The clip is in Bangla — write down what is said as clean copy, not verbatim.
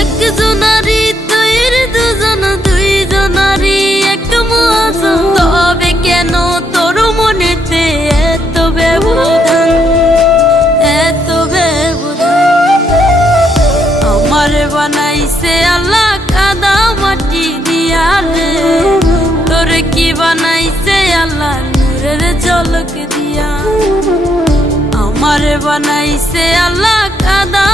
একজনারি তৈর দুজন দুইজনারি এক মহাজন, তবে কেন তোর মনেতে এত ব্যবধান, এত ব্যবধান? আমার বানাইছে আল্লাহ কাদা মাটি দিয়া রে, তোর কি বানাইছে আল্লাহ নূরের ঝলক দিয়া। আমার বানাইছে আল্লাহ কাদা